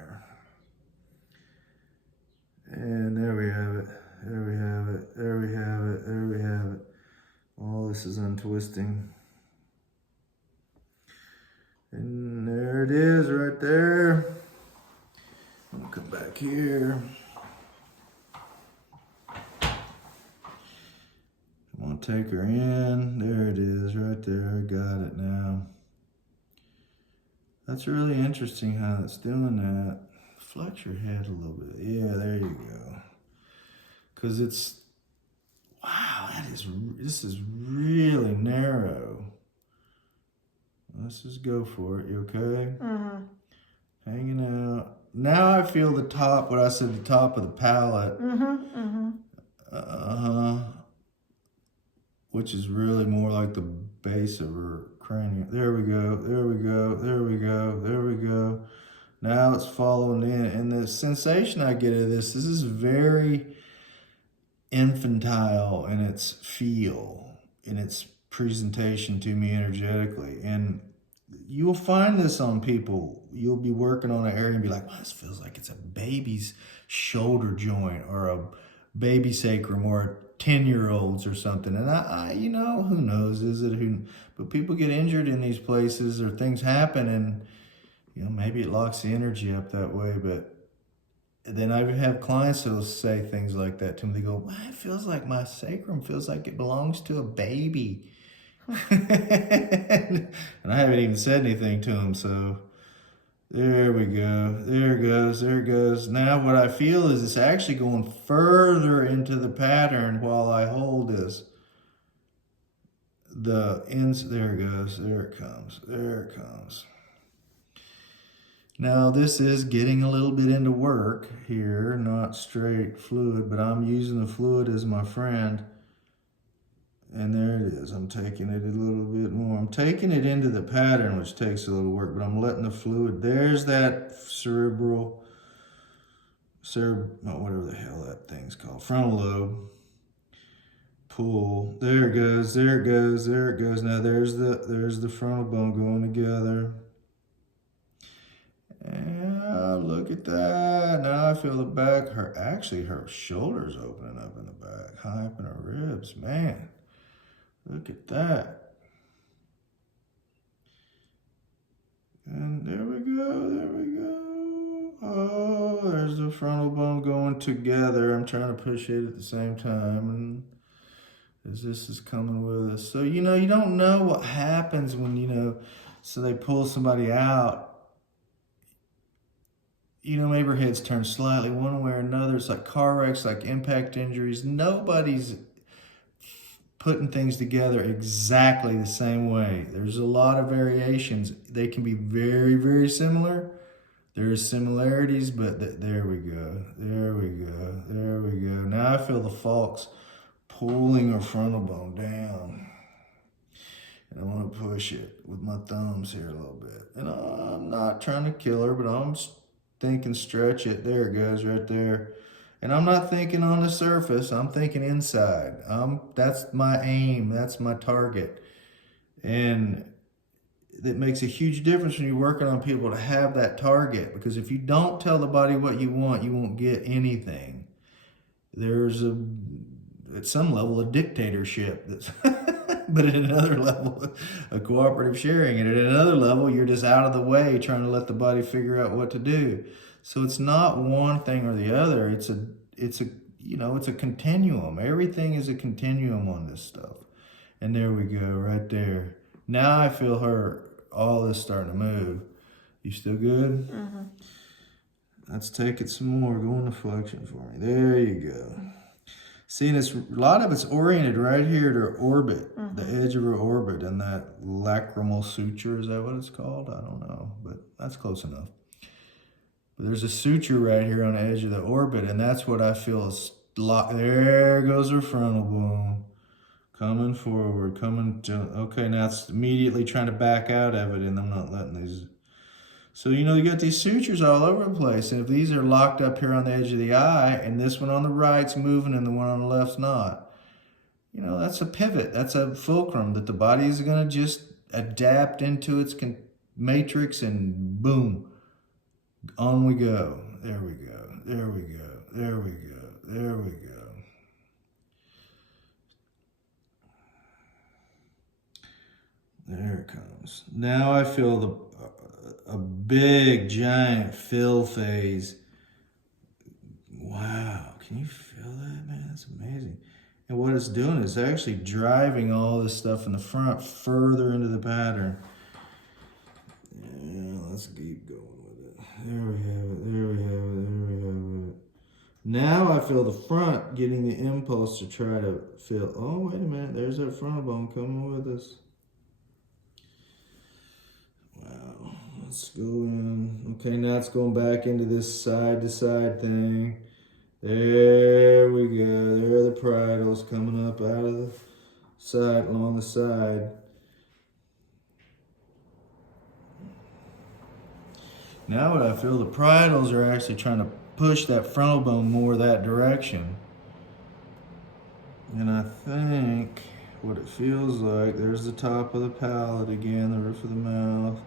And there we have it. There we have it. There we have it. There we have it. All this is untwisting. And there it is right there. I'm gonna come back here. I'm gonna take her in. There it is right there. I got it now. That's really interesting how it's doing that. Flex your head a little bit. Yeah, there you go. Because it's, wow, this is really narrow. Let's just go for it. You okay? Hanging out. Now I feel the top, what I said, the top of the palate. Which is really more like the base of her cranium. There we go. There we go. There we go. There we go. Now it's following in, and the sensation I get of this is very infantile in its feel, in its presentation to me energetically. And you'll find this on people. You'll be working on an area and be like, well, this feels like it's a baby's shoulder joint or a baby sacrum or a 10-year-old's or something. And I you know, who knows, but people get injured in these places or things happen, and you know, maybe it locks the energy up that way. But then I have clients that'll say things like that to me. They go, well, it feels like my sacrum feels like it belongs to a baby. And I haven't even said anything to them. So there we go. There it goes. There it goes. Now what I feel is it's actually going further into the pattern while I hold this. The ends, there it goes. There it comes. There it comes. Now this is getting a little bit into work here, not straight fluid, but I'm using the fluid as my friend. And there it is. I'm taking it a little bit more. I'm taking it into the pattern, which takes a little work, but I'm letting the fluid, there's that whatever the hell that thing's called, frontal lobe. Pull. There it goes. There it goes. There it goes. Now there's the frontal bone going together. Yeah, look at that. Now I feel the back. Her shoulder's opening up in the back, high up in her ribs. Man, look at that. And there we go. There we go. Oh, there's the frontal bone going together. I'm trying to push it at the same time. And Because this is coming with us. So, you know, you don't know what happens when, you know, so they pull somebody out. You know, maybe her head's turned slightly one way or another. It's like car wrecks, like impact injuries. Nobody's putting things together exactly the same way. There's a lot of variations. They can be very, very similar. There's similarities, but there we go. There we go. There we go. Now I feel the falx pulling her frontal bone down. And I want to push it with my thumbs here a little bit. And I'm not trying to kill her, but I'm thinking stretch it. There it goes right there. And I'm not thinking on the surface. I'm thinking inside. That's my aim. That's my target. And that makes a huge difference when you're working on people to have that target. Because if you don't tell the body what you won't get anything. There's at some level, a dictatorship. That's but at another level, a cooperative sharing. And at another level, you're just out of the way trying to let the body figure out what to do. So it's not one thing or the other. It's a continuum. Everything is a continuum on this stuff. And there we go, right there. Now I feel all this starting to move. You still good? Mm-hmm. Let's take it some more. Go into flexion for me. There you go. See, and a lot of it's oriented right here to her orbit, the edge of her orbit, and that lacrimal suture, is that what it's called? I don't know, but that's close enough. But there's a suture right here on the edge of the orbit, and that's what I feel is locked. There goes her frontal bone. Coming forward, okay, now it's immediately trying to back out of it, and I'm not letting these. So, you know, you got these sutures all over the place, and if these are locked up here on the edge of the eye, and this one on the right's moving and the one on the left's not, you know, that's a pivot. That's a fulcrum that the body is going to just adapt into its matrix, and boom, on we go. There we go. There we go. There we go. There we go. There it comes. Now I feel a big, giant fill phase. Wow, can you feel that, man? That's amazing. And what it's doing is actually driving all this stuff in the front further into the pattern. Yeah, let's keep going with it. There we have it, there we have it, there we have it. Now I feel the front getting the impulse to try to feel, oh, wait a minute, there's that frontal bone coming with us. Wow, let's go in. Okay, now it's going back into this side-to-side thing. There we go. There are the parietals coming up out of the side, along the side. Now what I feel, the parietals are actually trying to push that frontal bone more that direction. And I think what it feels like, there's the top of the palate again, the roof of the mouth,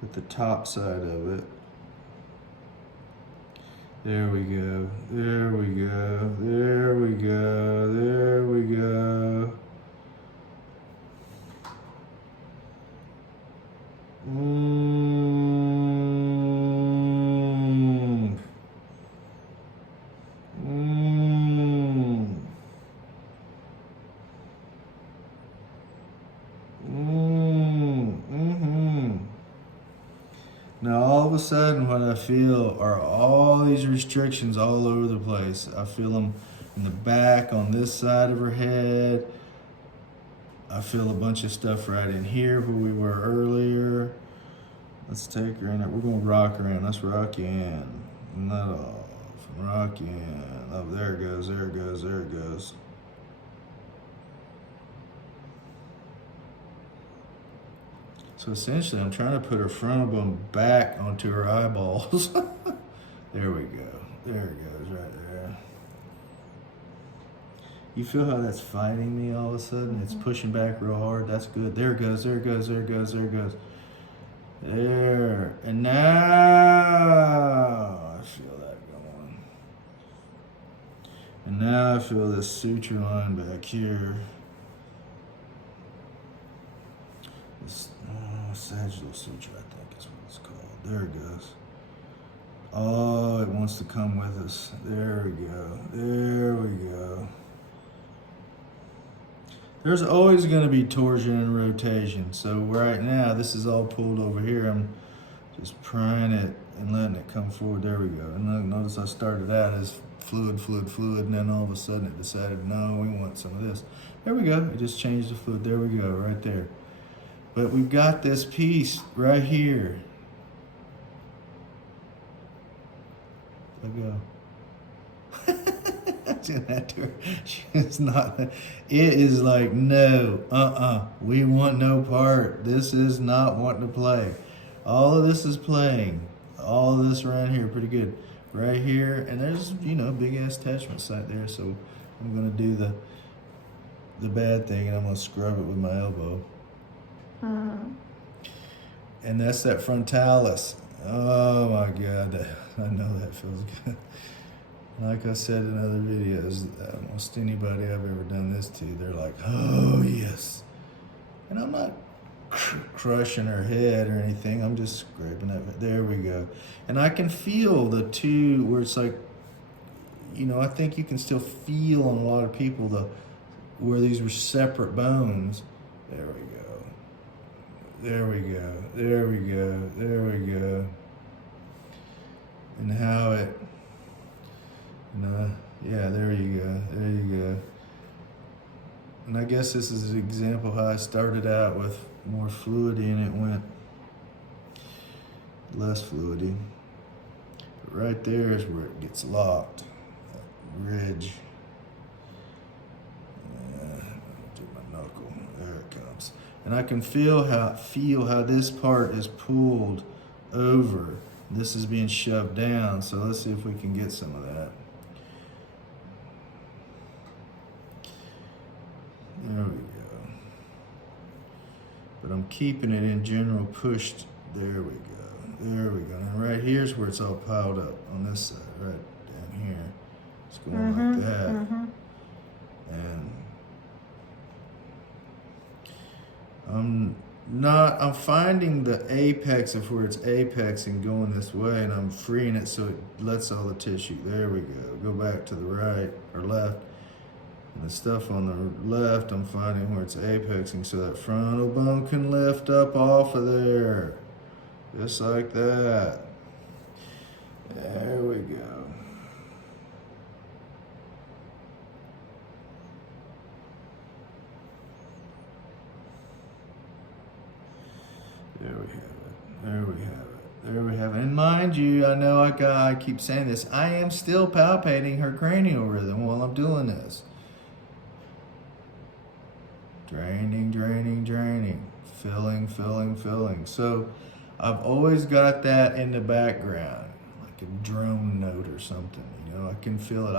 with the top side of it. There we go, there we go, there we go, there we go. Now all of a sudden what I feel are all these restrictions all over the place. I feel them in the back on this side of her head. I feel a bunch of stuff right in here where we were earlier. Let's take her in it. We're gonna rock her in. Let's rock you in. Not off. Rock you in. Oh, there it goes, there it goes, there it goes. So essentially, I'm trying to put her frontal bone back onto her eyeballs. There we go. There it goes, right there. You feel how that's fighting me all of a sudden? It's pushing back real hard. That's good. There it goes, there it goes, there it goes, there it goes. There. And now I feel that going. And now I feel this suture line back here. This sagittal suture, I think is what it's called. There it goes. Oh, it wants to come with us. There we go. There we go. There's always going to be torsion and rotation. So right now, this is all pulled over here. I'm just prying it and letting it come forward. There we go. And notice I started out as fluid, and then all of a sudden it decided, no, we want some of this. There we go. It just changed the fluid. There we go, right there. But we've got this piece right here. Let go. She's not. It is like, no, we want no part. This is not wanting to play. All of this is playing. All of this around here, pretty good. Right here, and there's, big ass attachment site there. So I'm gonna do the bad thing, and I'm gonna scrub it with my elbow. And that's that frontalis. Oh my God, I know that feels good. Like I said in other videos, almost anybody I've ever done this to, they're like, oh yes. And I'm not crushing her head or anything, I'm just scraping it. There we go. And I can feel the two where it's like, I think you can still feel on a lot of people where these were separate bones. There we go. There we go. There we go. There we go. And how it, yeah, there you go. There you go. And I guess this is an example how I started out with more fluidity and it went less fluidity. But right there is where it gets locked. That ridge. Do my knuckle. There it comes. And I can feel how this part is pulled over. This is being shoved down. So let's see if we can get some of that. There we go. But I'm keeping it in general pushed. There we go. There we go. And right here's where it's all piled up on this side, right down here. It's going like that. And I'm finding the apex of where it's apexing going this way, and I'm freeing it so it lets all the tissue. There we go. Go back to the right or left. And the stuff on the left, I'm finding where it's apexing so that frontal bone can lift up off of there. Just like that. There we go. There we have it. There we have it. There we have it. And mind you, I know I keep saying this, I am still palpating her cranial rhythm while I'm doing this. Draining, draining, draining. Filling, filling, filling. So I've always got that in the background, like a drone note or something. I can feel it.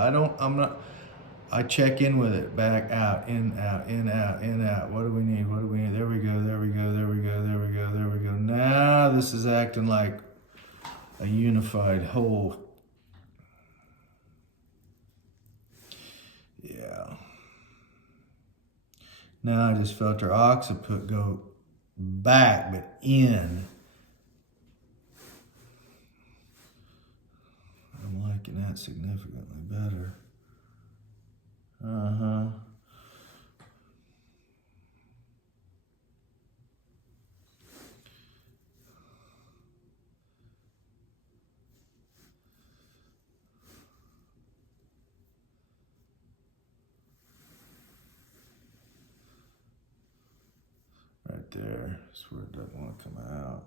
I check in with it. Back, out, in, out, in, out, in, out. What do we need? What do we need? There we go, there we go, there we go, there we go, there we go. Now this is acting like a unified whole. Yeah. Now I just felt her occiput go back, but in. I'm liking that significantly better. Right there is where it doesn't want to come out.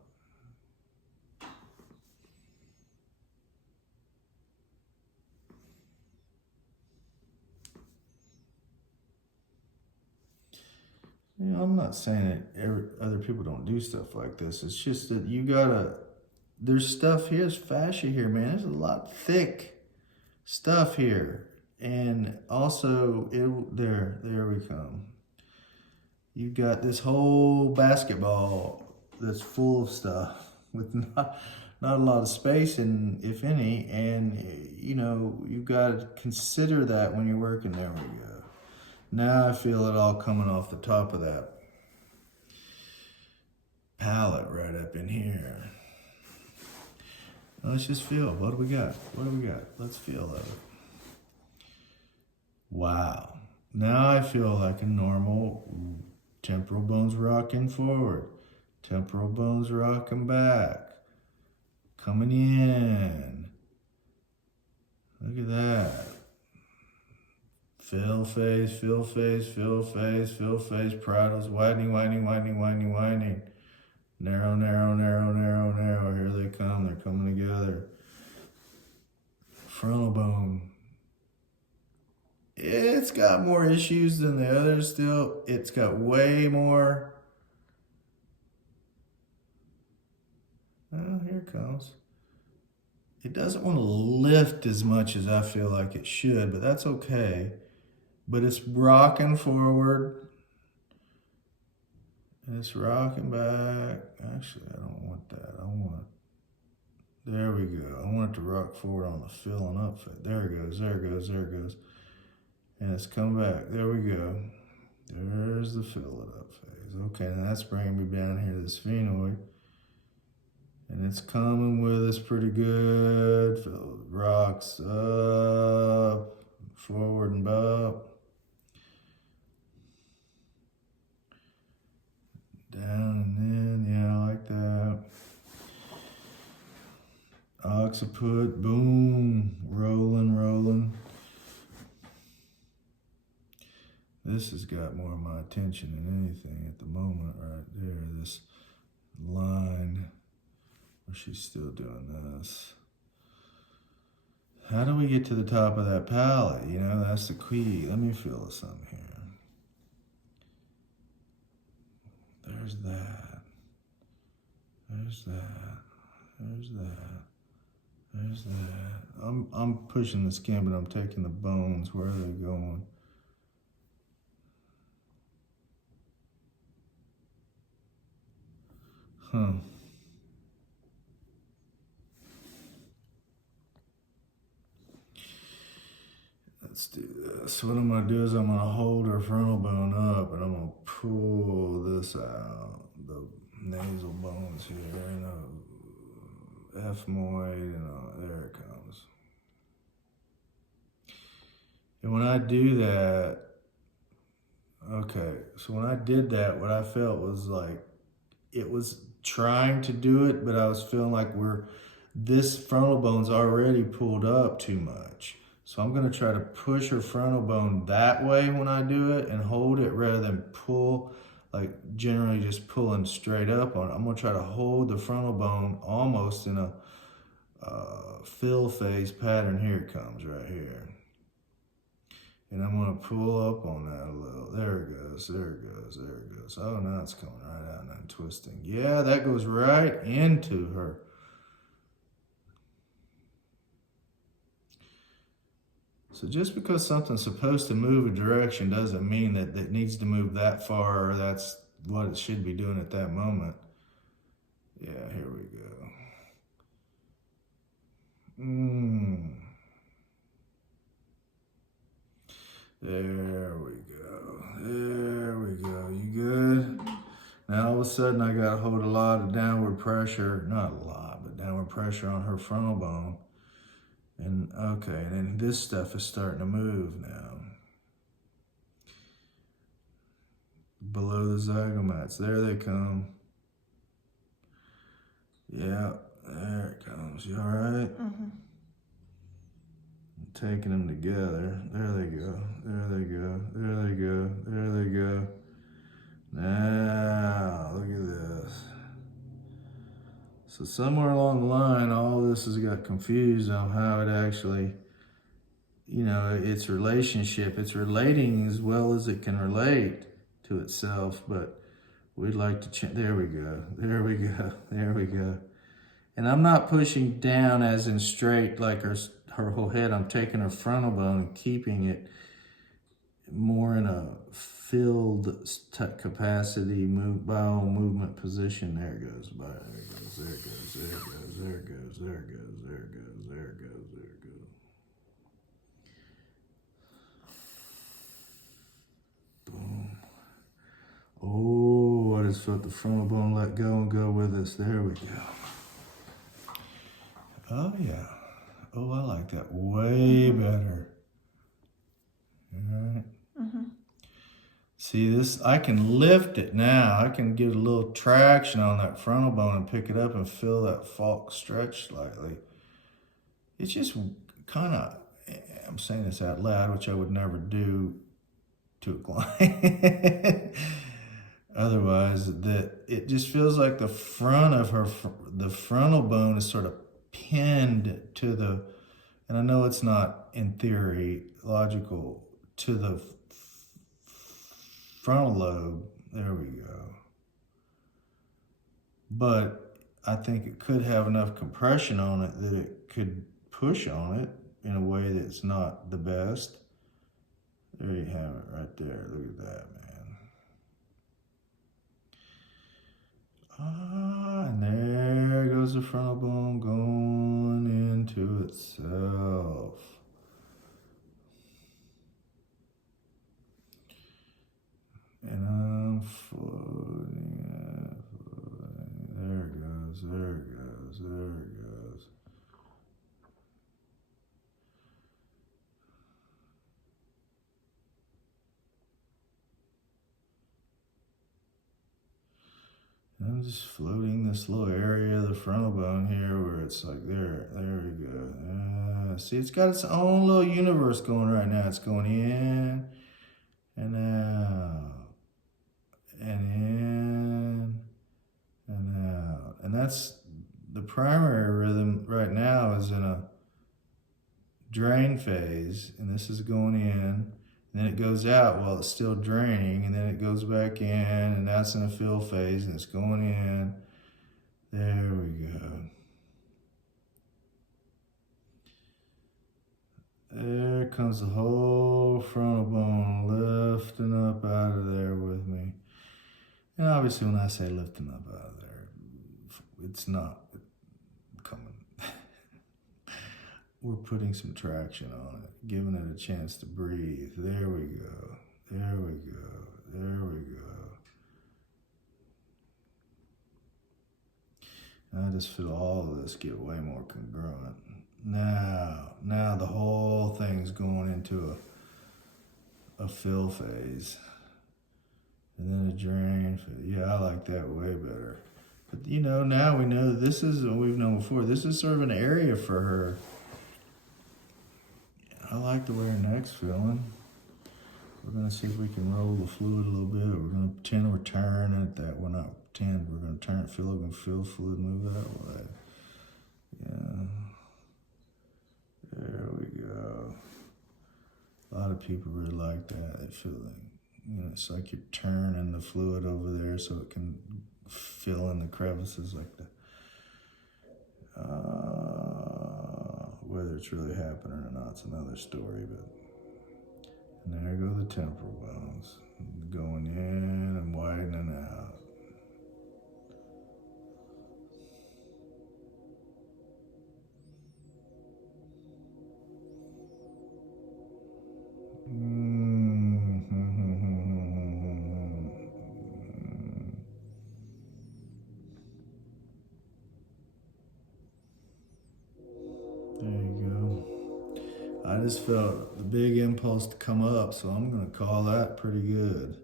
I'm not saying that other people don't do stuff like this. It's just that there's stuff here, there's fascia here, man. There's a lot thick stuff here. And also, there we come. You've got this whole basketball that's full of stuff with not a lot of space, and if any, and you've got to consider that when you're working. There we go. Now I feel it all coming off the top of that palate right up in here. Now let's just feel. What do we got? What do we got? Let's feel it. Wow. Now I feel like a normal temporal bones rocking forward, temporal bones rocking back, coming in. Look at that. Fill face, fill face, fill face, fill face, paraetals, widening, widening, widening, widening, widening. Narrow, narrow, narrow, narrow, narrow. Here they come, they're coming together. Frontal bone. It's got more issues than the others still. It's got way more. Oh, here it comes. It doesn't want to lift as much as I feel like it should, but that's okay. But it's rocking forward. And it's rocking back. Actually, I don't want that. I want, there we go. I want it to rock forward on the filling up phase. There it goes, there it goes, there it goes. And it's come back. There we go. There's the fill it up phase. Okay, now that's bringing me down here to the sphenoid. And it's coming with us pretty good. Rocks up, forward and up. Down and in, yeah, I like that. Occiput, boom, rolling, rolling. This has got more of my attention than anything at the moment right there. This line where she's still doing this. How do we get to the top of that palate? You know, that's the key. Let me feel something here. There's that. There's that. There's that. There's that. I'm pushing the skin, but I'm taking the bones. Where are they going? Huh. Let's do this. What I'm going to do is I'm going to hold her frontal bone up and I'm going to pull this out. The nasal bones here, you know, ethmoid, there it comes. And when I do that, okay, so when I did that, what I felt was like, it was trying to do it, but I was feeling like this frontal bone's already pulled up too much. So I'm gonna try to push her frontal bone that way when I do it and hold it rather than pull, like generally just pulling straight up on it. I'm gonna try to hold the frontal bone almost in a fill phase pattern. Here it comes right here. And I'm gonna pull up on that a little. There it goes, there it goes, there it goes. Oh, now it's coming right out and I'm twisting. Yeah, that goes right into her. So just because something's supposed to move a direction doesn't mean that it needs to move that far or that's what it should be doing at that moment. Yeah, here we go. There we go. There we go. You good? Now all of a sudden I got to hold a lot of downward pressure, not a lot, but downward pressure on her frontal bone. And okay, and then this stuff is starting to move now. Below the zygomats, there they come. Yeah, there it comes. You all right? Mm-hmm. Taking them together. There they go. There they go. There they go. There they go. Now, look at this. So somewhere along the line, all this has got confused on how it actually, you know, its relationship. It's relating as well as it can relate to itself, but we'd like to change. There we go. There we go. There we go. And I'm not pushing down as in straight like her whole head. I'm taking her frontal bone and keeping it more in a filled capacity bone movement position. There it goes. There it goes. There it goes. There it goes. There it goes. There it goes. There it goes. There it goes. There it goes. Boom. Oh, I just felt the frontal bone let go and go with us. There we go. Oh yeah. Oh, I like that way better. All right. See this, I can lift it now. I can get a little traction on that frontal bone and pick it up and feel that falx stretch slightly. It's just kind of, I'm saying this out loud, which I would never do to a client. Otherwise, that it just feels like the front of the frontal bone is sort of pinned to the, and I know it's not in theory logical, to the frontal lobe. There we go. But I think it could have enough compression on it that it could push on it in a way that's not the best. There you have it right there. Look at that, man. And there goes the frontal bone going into itself. And I'm floating it. There it goes, there it goes, there it goes. And I'm just floating this little area of the frontal bone here where it's like, there we go. See, it's got its own little universe going right now. It's going in and out, and in and out. And that's the primary rhythm right now is in a drain phase, and this is going in, and then it goes out while it's still draining, and then it goes back in, and that's in a fill phase, and it's going in. There we go. There comes the whole frontal bone lifting up out of there with me. And obviously when I say lifting up out of there, it's not coming. We're putting some traction on it, giving it a chance to breathe. There we go. There we go. There we go. And I just feel all of this get way more congruent. Now the whole thing's going into a fill phase. And then a drain phase. Yeah, I like that way better. But you know, now we know this is what we've known before. This is sort of an area for her. I like the way her neck's feeling. We're gonna see if we can roll the fluid a little bit. We're gonna pretend we're turning it that we're not pretend. We're gonna turn it, feel fluid move that way. Yeah. There we go. A lot of people really like that. They feel like, you know, it's like you're turning the fluid over there so it can fill in the crevices like that. Whether it's really happening or not, it's another story, but and there go the temporal bones, going in and widening out. There you go. I just felt the big impulse to come up, so I'm going to call that pretty good.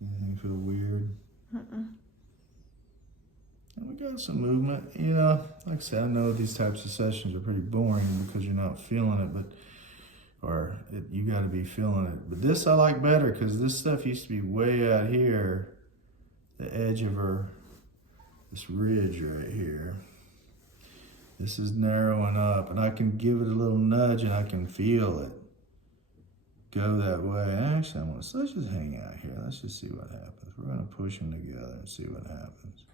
Anything feel weird? And we got some movement. You know, like I said, I know these types of sessions are pretty boring because you're not feeling it, you got to be feeling it. But this I like better because this stuff used to be way out here, the edge of this ridge right here. This is narrowing up, and I can give it a little nudge, and I can feel it go that way. Actually, let's just hang out here. Let's just see what happens. We're going to push them together and see what happens.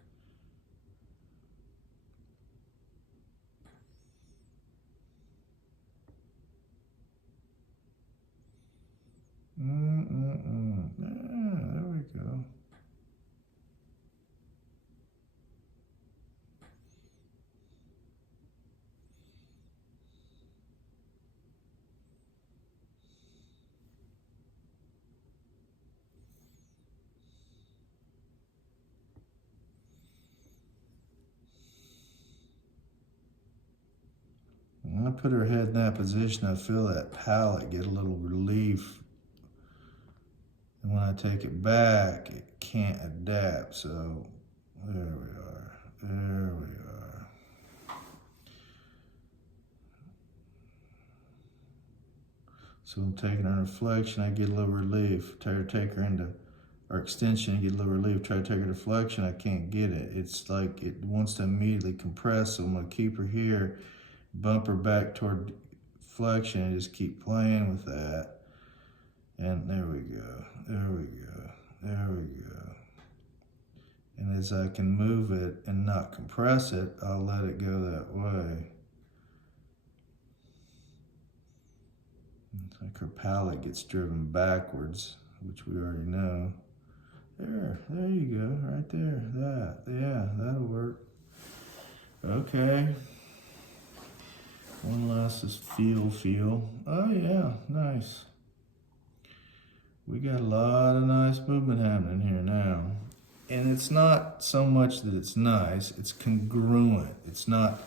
Yeah, there we go. put her head in that position, I feel that palate get a little relief. And when I take it back, it can't adapt. So there we are. There we are. So I'm taking her flexion, I get a little relief. Try to take her into or extension, I get a little relief. Try to take her to flexion, I can't get it. It's like it wants to immediately compress, so I'm gonna keep her here, bump her back toward flexion, and just keep playing with that. And there we go, there we go, there we go. And as I can move it and not compress it, I'll let it go that way. It's like her palate gets driven backwards, which we already know. There you go, right there, yeah, that'll work. Okay. One last is feel. Oh yeah, nice. We got a lot of nice movement happening here now. And it's not so much that it's nice, it's congruent. It's not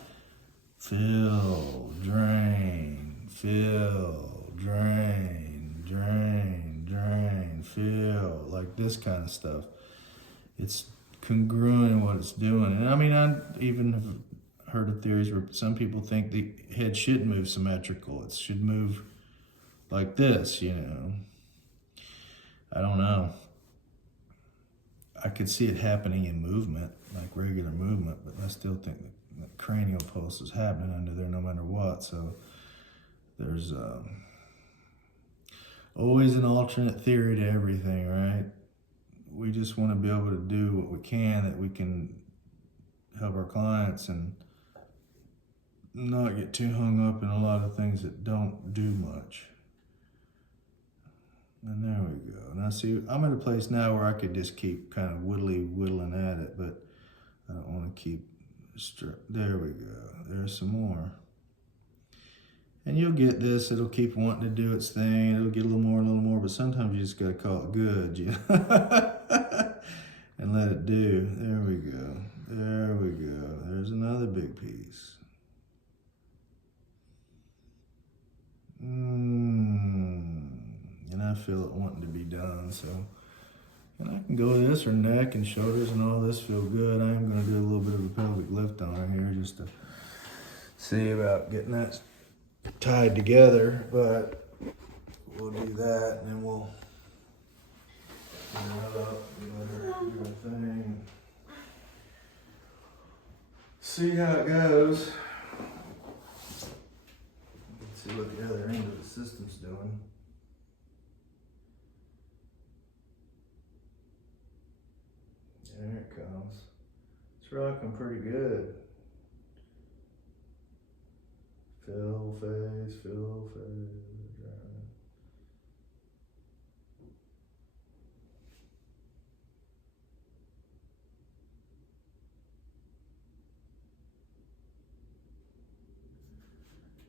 fill, drain, fill, drain, drain, drain, fill, like this kind of stuff. It's congruent in what it's doing. And I mean, I even have heard of theories where some people think the head shouldn't move symmetrical. It should move like this, you know. I don't know. I could see it happening in movement, like regular movement, but I still think the cranial pulse is happening under there no matter what. So there's always an alternate theory to everything, right? We just want to be able to do what we can, that we can help our clients and not get too hung up in a lot of things that don't do much. And there we go. Now see, I'm at a place now where I could just keep kind of whittling at it, but I don't want to keep there we go. There's some more. And you'll get this, it'll keep wanting to do its thing, it'll get a little more, but sometimes you just gotta call it good, you know? And let it do. There we go. There we go. There's another big piece. And I feel it wanting to be done, so. And I can go with this, her neck and shoulders and all this feel good. I am gonna do a little bit of a pelvic lift on her here just to see about getting that tied together, but we'll do that and then we'll get her up and let her do her thing. See how it goes. Let's see what the other end of the system's doing. There it comes. It's rocking pretty good. Fill phase.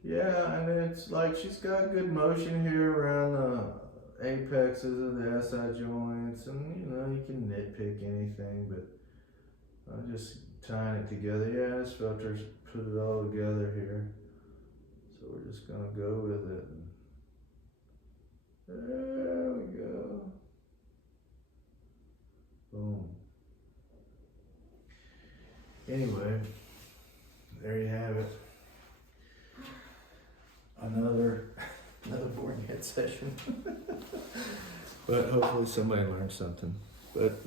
Yeah, and it's like she's got good motion here around the apexes of the SI joints, and you know, you can nitpick anything, but I'm just tying it together. Yeah, this filter's put it all together here. So we're just gonna go with it. There we go. Boom. Anyway, there you have it. Another boring head session. But hopefully somebody learned something. But